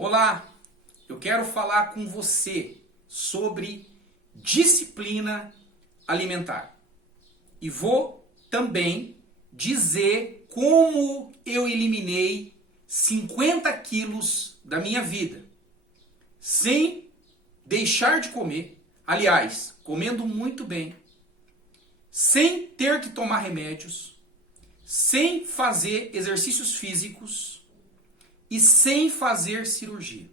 Olá, eu quero falar com você sobre disciplina alimentar. E vou também dizer como eu eliminei 50 quilos da minha vida, sem deixar de comer, aliás, comendo muito bem, sem ter que tomar remédios, sem fazer exercícios físicos e sem fazer cirurgia.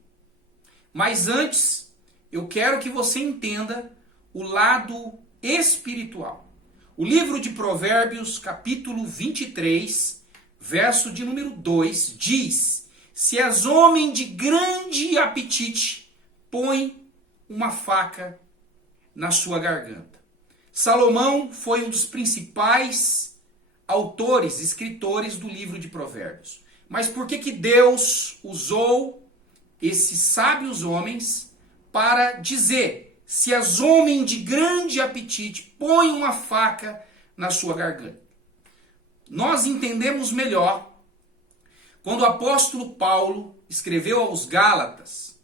Mas antes, eu quero que você entenda o lado espiritual. O livro de Provérbios, capítulo 23, verso de número 2, diz: se és homem de grande apetite, põe uma faca na sua garganta. Salomão foi um dos principais autores, escritores do livro de Provérbios. Mas por que Deus usou esses sábios homens para dizer: se és homem de grande apetite, põe uma faca na sua garganta? Nós entendemos melhor quando o apóstolo Paulo escreveu aos Gálatas,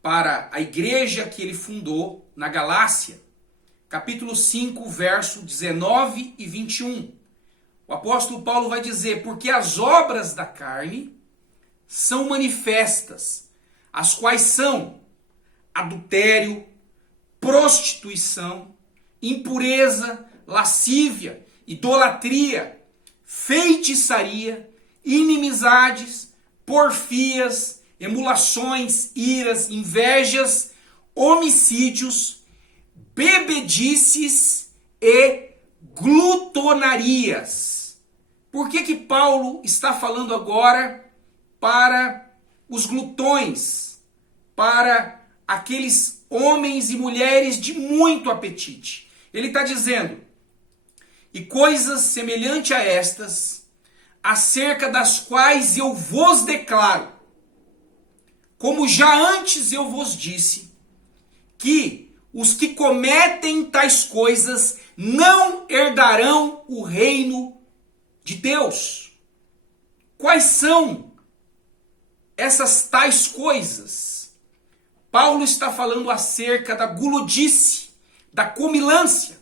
para a igreja que ele fundou na Galácia, capítulo 5, verso 19 e 21. O apóstolo Paulo vai dizer: porque as obras da carne são manifestas, as quais são adultério, prostituição, impureza, lascívia, idolatria, feitiçaria, inimizades, porfias, emulações, iras, invejas, homicídios, bebedices e glutonarias. Por que Paulo está falando agora para os glutões, para aqueles homens e mulheres de muito apetite? Ele está dizendo: e coisas semelhantes a estas, acerca das quais eu vos declaro, como já antes eu vos disse, que os que cometem tais coisas não herdarão o reino de Deus. Quais são essas tais coisas? Paulo está falando acerca da gulodice, da comilância.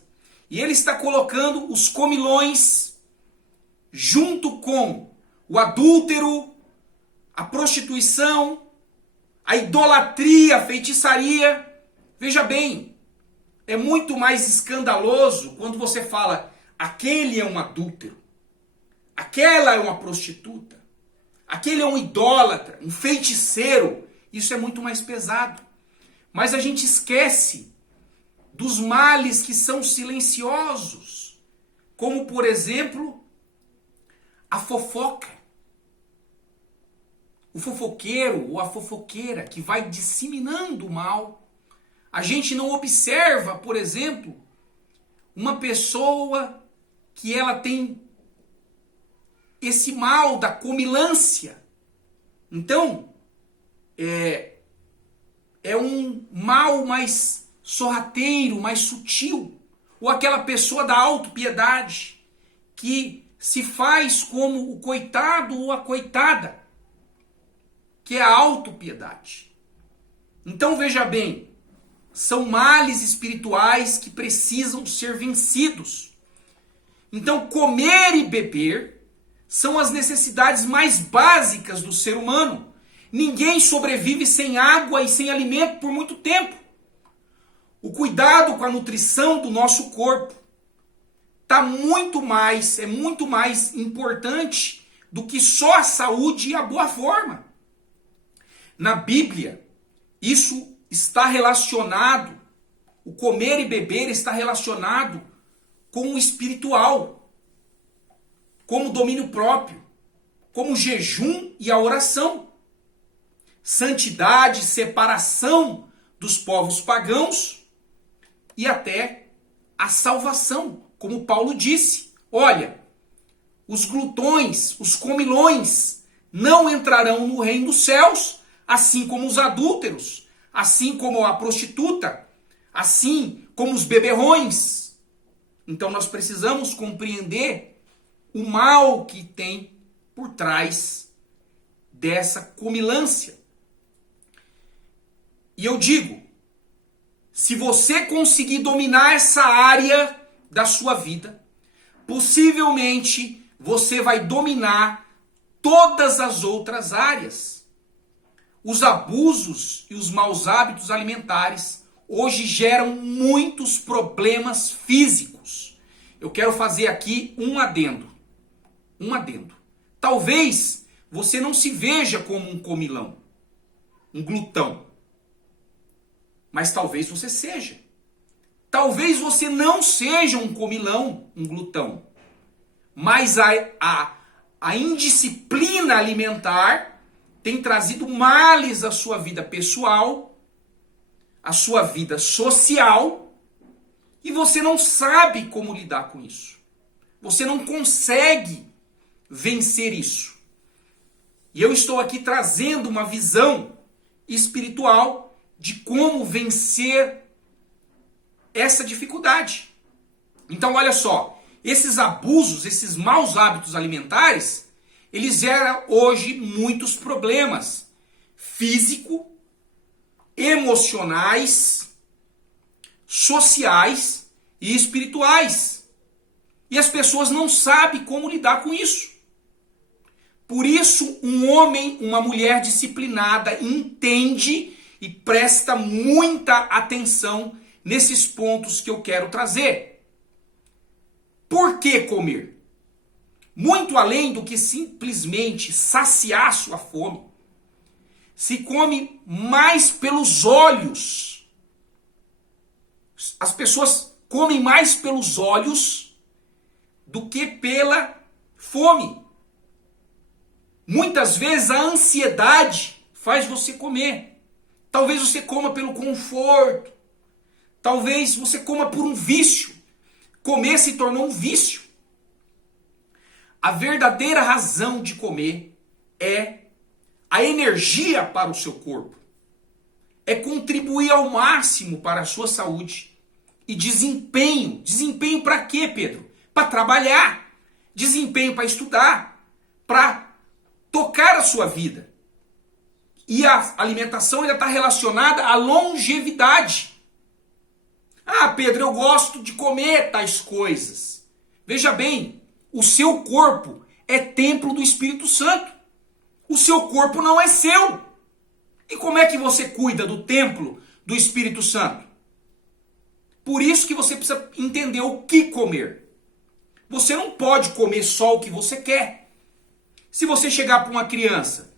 E ele está colocando os comilões junto com o adúltero, a prostituição, a idolatria, a feitiçaria. Veja bem, é muito mais escandaloso quando você fala: aquele é um adúltero, aquela é uma prostituta, aquele é um idólatra, um feiticeiro. Isso é muito mais pesado. Mas a gente esquece dos males que são silenciosos, como, por exemplo, a fofoca. O fofoqueiro ou a fofoqueira que vai disseminando o mal. A gente não observa, por exemplo, uma pessoa que ela tem esse mal da comilância. Então, é um mal mais sorrateiro, mais sutil. Ou aquela pessoa da autopiedade, que se faz como o coitado ou a coitada, que é a autopiedade. Então veja bem, são males espirituais que precisam ser vencidos. Então comer e beber são as necessidades mais básicas do ser humano. Ninguém sobrevive sem água e sem alimento por muito tempo. O cuidado com a nutrição do nosso corpo é muito mais importante do que só a saúde e a boa forma. Na Bíblia, isso está relacionado, o comer e beber está relacionado com o espiritual, como domínio próprio, como jejum e a oração. Santidade, separação dos povos pagãos e até a salvação, como Paulo disse: olha, os glutões, os comilões não entrarão no reino dos céus, assim como os adúlteros, assim como a prostituta, assim como os beberrões. Então nós precisamos compreender o mal que tem por trás dessa comilância. E eu digo, se você conseguir dominar essa área da sua vida, possivelmente você vai dominar todas as outras áreas. Os abusos e os maus hábitos alimentares hoje geram muitos problemas físicos. Eu quero fazer aqui um adendo. Um adendo. Talvez você não se veja como um comilão, um glutão. Mas talvez você seja. Talvez você não seja um comilão, um glutão. Mas a indisciplina alimentar tem trazido males à sua vida pessoal, à sua vida social, e você não sabe como lidar com isso. Você não consegue vencer isso. E eu estou aqui trazendo uma visão espiritual de como vencer essa dificuldade. Então, olha só, esses abusos, esses maus hábitos alimentares, eles geram hoje muitos problemas físico, emocionais, sociais e espirituais. E as pessoas não sabem como lidar com isso. Por isso, um homem, uma mulher disciplinada entende e presta muita atenção nesses pontos que eu quero trazer. Por que comer? Muito além do que simplesmente saciar sua fome, se come mais pelos olhos. As pessoas comem mais pelos olhos do que pela fome. Muitas vezes a ansiedade faz você comer. Talvez você coma pelo conforto. Talvez você coma por um vício. Comer se tornou um vício. A verdadeira razão de comer é a energia para o seu corpo. É contribuir ao máximo para a sua saúde. E desempenho. Desempenho para quê, Pedro? Para trabalhar. Desempenho para estudar. Para tocar a sua vida. E a alimentação ainda está relacionada à longevidade. Ah, Pedro, eu gosto de comer tais coisas. Veja bem, o seu corpo é templo do Espírito Santo. O seu corpo não é seu. E como é que você cuida do templo do Espírito Santo? Por isso que você precisa entender o que comer. Você não pode comer só o que você quer. Se você chegar para uma criança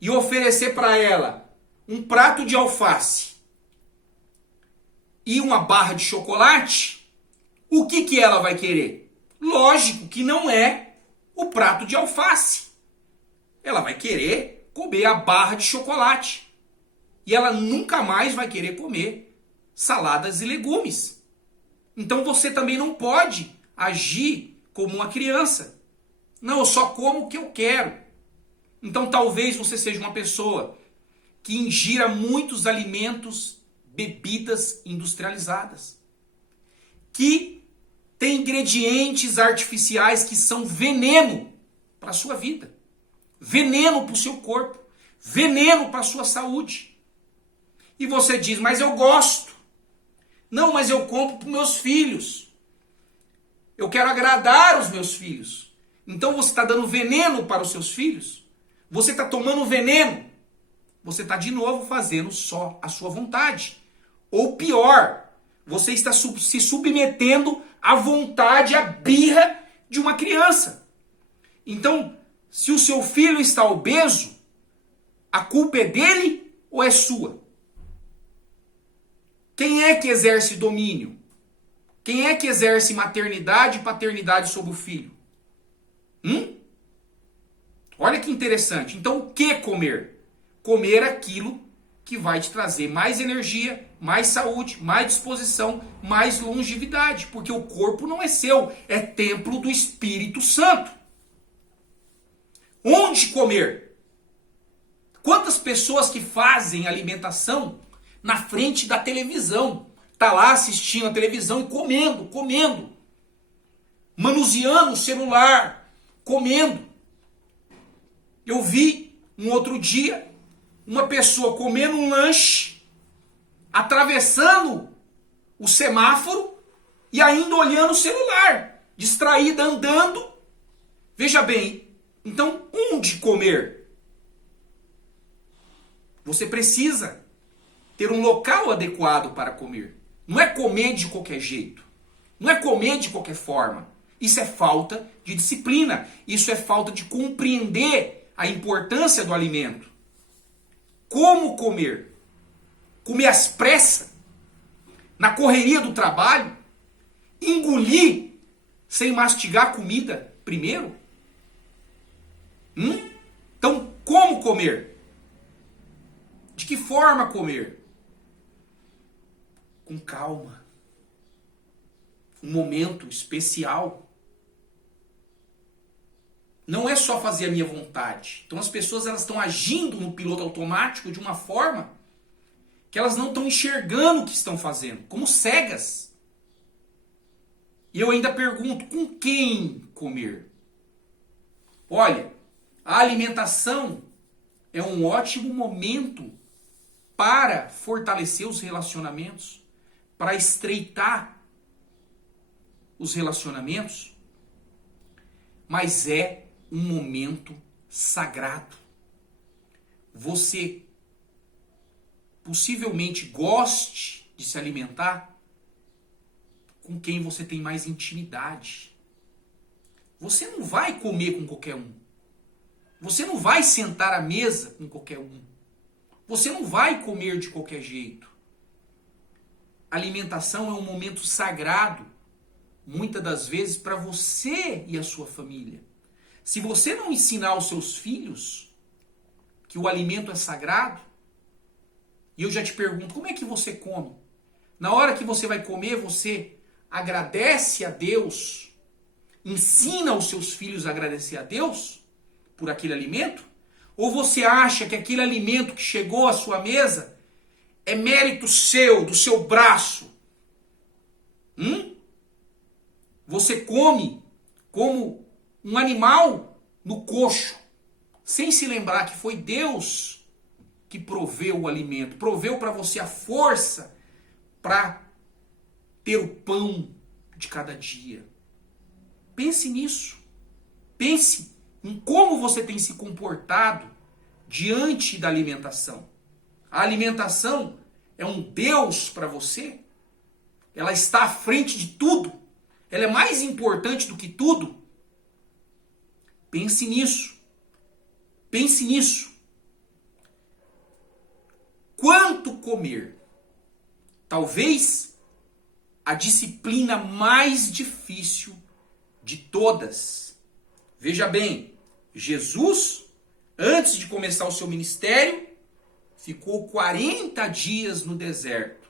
e oferecer para ela um prato de alface e uma barra de chocolate, o que ela vai querer? Lógico que não é o prato de alface. Ela vai querer comer a barra de chocolate. E ela nunca mais vai querer comer saladas e legumes. Então você também não pode agir como uma criança. Não, eu só como o que eu quero. Então talvez você seja uma pessoa que ingira muitos alimentos, bebidas industrializadas, que tem ingredientes artificiais que são veneno para a sua vida, veneno para o seu corpo, veneno para a sua saúde. E você diz, mas eu gosto. Não, mas eu compro para os meus filhos. Eu quero agradar os meus filhos. Então você está dando veneno para os seus filhos? Você está tomando veneno? Você está de novo fazendo só a sua vontade. Ou pior, você está se submetendo à vontade, à birra de uma criança. Então, se o seu filho está obeso, a culpa é dele ou é sua? Quem é que exerce domínio? Quem é que exerce maternidade e paternidade sobre o filho? Olha que interessante. Então, o que comer? Comer aquilo que vai te trazer mais energia, mais saúde, mais disposição, mais longevidade. Porque o corpo não é seu, é templo do Espírito Santo. Onde comer? Quantas pessoas que fazem alimentação na frente da televisão? Tá lá assistindo a televisão e comendo. Manuseando o celular, comendo. Eu vi um outro dia uma pessoa comendo um lanche, atravessando o semáforo e ainda olhando o celular, distraída, andando. Veja bem, então onde comer? Você precisa ter um local adequado para comer. Não é comer de qualquer jeito. Não é comer de qualquer forma. Isso é falta de disciplina. Isso é falta de compreender a importância do alimento. Como comer? Comer às pressas? Na correria do trabalho? Engolir sem mastigar a comida primeiro? Então, como comer? De que forma comer? Com calma. Um momento especial. Não é só fazer a minha vontade. Então as pessoas elas estão agindo no piloto automático de uma forma que elas não estão enxergando o que estão fazendo, como cegas. E eu ainda pergunto, com quem comer? Olha, a alimentação é um ótimo momento para fortalecer os relacionamentos, para estreitar os relacionamentos, mas é um momento sagrado. Você possivelmente goste de se alimentar com quem você tem mais intimidade. Você não vai comer com qualquer um. Você não vai sentar à mesa com qualquer um. Você não vai comer de qualquer jeito. Alimentação é um momento sagrado, muitas das vezes para você e a sua família. Se você não ensinar aos seus filhos que o alimento é sagrado, e eu já te pergunto, como é que você come? Na hora que você vai comer, você agradece a Deus, ensina os seus filhos a agradecer a Deus por aquele alimento? Ou você acha que aquele alimento que chegou à sua mesa é mérito seu, do seu braço? Você come como um animal no coxo, sem se lembrar que foi Deus que proveu o alimento, proveu para você a força para ter o pão de cada dia. Pense nisso. Pense em como você tem se comportado diante da alimentação. A alimentação é um Deus para você? Ela está à frente de tudo? Ela é mais importante do que tudo? Pense nisso. Pense nisso. Quanto comer? Talvez a disciplina mais difícil de todas. Veja bem, Jesus, antes de começar o seu ministério, ficou 40 dias no deserto.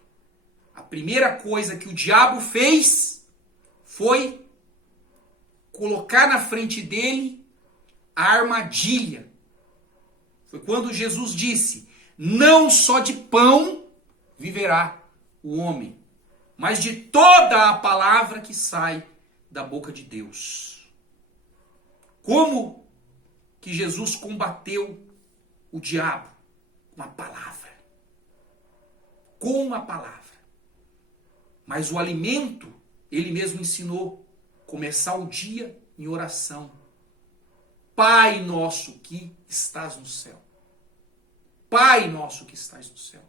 A primeira coisa que o diabo fez foi colocar na frente dele a armadilha. Foi quando Jesus disse: não só de pão viverá o homem, mas de toda a palavra que sai da boca de Deus. Como que Jesus combateu o diabo? Com a palavra. Com a palavra. Mas o alimento, ele mesmo ensinou, começar o dia em oração. Pai nosso que estás no céu. Pai nosso que estás no céu.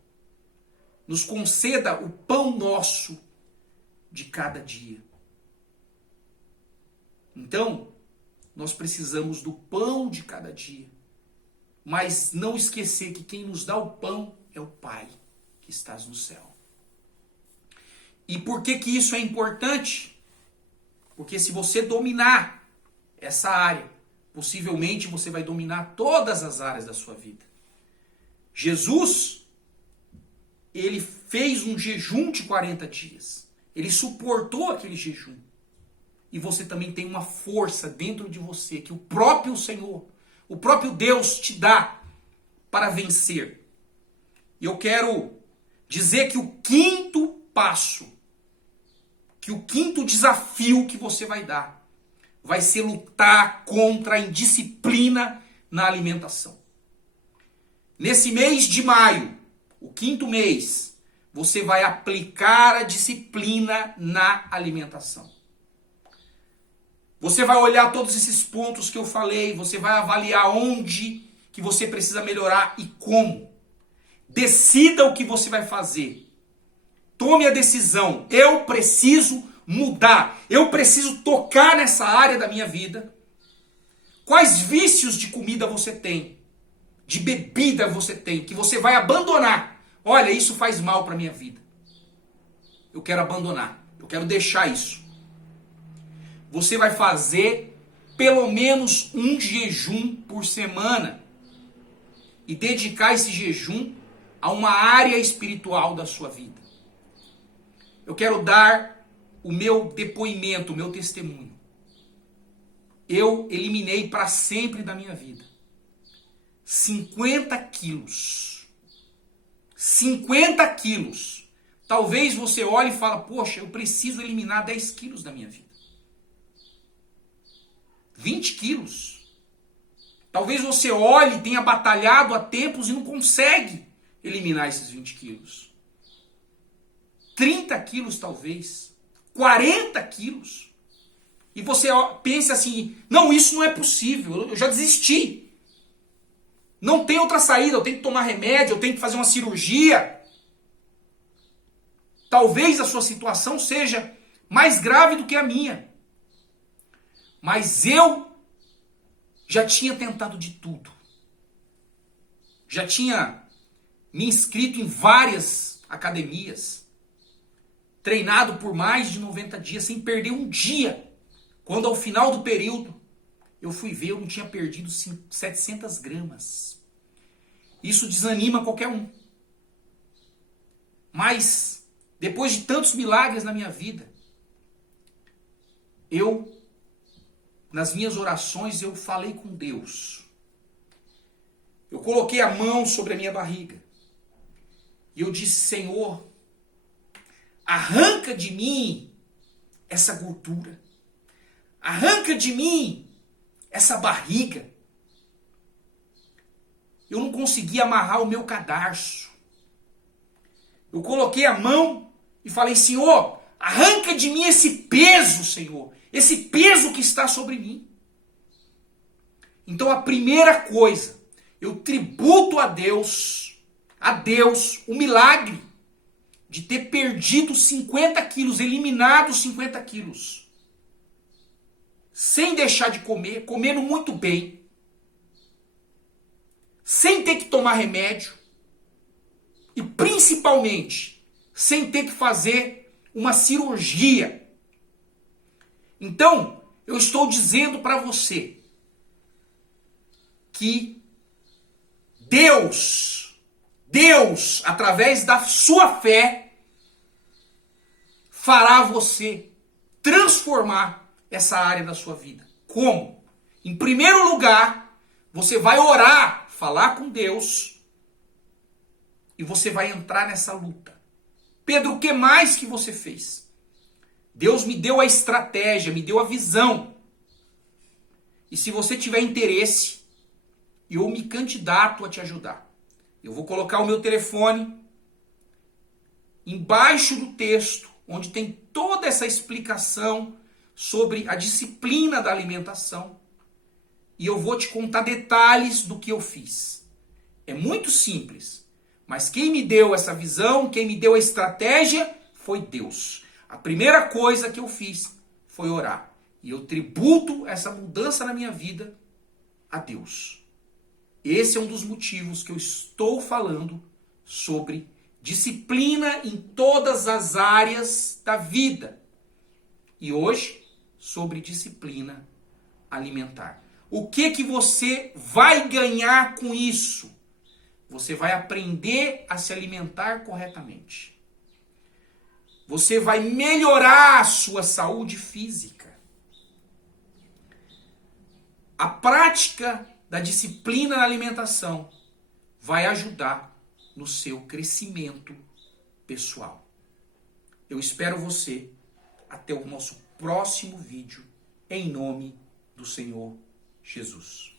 Nos conceda o pão nosso de cada dia. Então, nós precisamos do pão de cada dia. Mas não esquecer que quem nos dá o pão é o Pai que estás no céu. E por que que isso é importante? Porque se você dominar essa área, possivelmente você vai dominar todas as áreas da sua vida. Jesus, ele fez um jejum de 40 dias. Ele suportou aquele jejum. E você também tem uma força dentro de você que o próprio Senhor, o próprio Deus te dá para vencer. E eu quero dizer que o quinto passo, que o quinto desafio que você vai dar, vai ser lutar contra a indisciplina na alimentação. Nesse mês de maio, o 5º mês, você vai aplicar a disciplina na alimentação. Você vai olhar todos esses pontos que eu falei, você vai avaliar onde que você precisa melhorar e como. Decida o que você vai fazer. Tome a decisão. Eu preciso mudar. Eu preciso tocar nessa área da minha vida. Quais vícios de comida você tem? De bebida você tem? Que você vai abandonar. Olha, isso faz mal para a minha vida. Eu quero abandonar. Eu quero deixar isso. Você vai fazer pelo menos um jejum por semana. E dedicar esse jejum a uma área espiritual da sua vida. Eu quero dar o meu depoimento, o meu testemunho. Eu eliminei para sempre da minha vida 50 quilos. 50 quilos. Talvez você olhe e fale, poxa, eu preciso eliminar 10 quilos da minha vida. 20 quilos. Talvez você olhe e tenha batalhado há tempos e não consegue eliminar esses 20 quilos. 30 quilos talvez. 40 quilos. E você pensa assim, não, isso não é possível, eu já desisti. Não tem outra saída, eu tenho que tomar remédio, eu tenho que fazer uma cirurgia. Talvez a sua situação seja mais grave do que a minha. Mas eu já tinha tentado de tudo. Já tinha me inscrito em várias academias. Treinado por mais de 90 dias, sem perder um dia. Quando ao final do período, eu fui ver, eu não tinha perdido 700 gramas. Isso desanima qualquer um. Mas, depois de tantos milagres na minha vida, nas minhas orações, eu falei com Deus. Eu coloquei a mão sobre a minha barriga. E eu disse, Senhor, arranca de mim essa gordura. Arranca de mim essa barriga. Eu não conseguia amarrar o meu cadarço. Eu coloquei a mão e falei, Senhor, arranca de mim esse peso, Senhor. Esse peso que está sobre mim. Então a primeira coisa, eu tributo a Deus, o milagre de ter perdido 50 quilos, eliminado 50 quilos. Sem deixar de comer, comendo muito bem. Sem ter que tomar remédio. E principalmente, sem ter que fazer uma cirurgia. Então, eu estou dizendo para você que Deus, através da sua fé, fará você transformar essa área da sua vida. Como? Em primeiro lugar, você vai orar, falar com Deus, e você vai entrar nessa luta. Pedro, o que mais que você fez? Deus me deu a estratégia, me deu a visão. E se você tiver interesse, eu me candidato a te ajudar. Eu vou colocar o meu telefone embaixo do texto, onde tem toda essa explicação sobre a disciplina da alimentação. E eu vou te contar detalhes do que eu fiz. É muito simples. Mas quem me deu essa visão, quem me deu a estratégia, foi Deus. A primeira coisa que eu fiz foi orar. E eu tributo essa mudança na minha vida a Deus. Esse é um dos motivos que eu estou falando sobre disciplina em todas as áreas da vida. E hoje, sobre disciplina alimentar. O que você vai ganhar com isso? Você vai aprender a se alimentar corretamente. Você vai melhorar a sua saúde física. A prática da disciplina na alimentação vai ajudar no seu crescimento pessoal. Eu espero você até o nosso próximo vídeo, em nome do Senhor Jesus.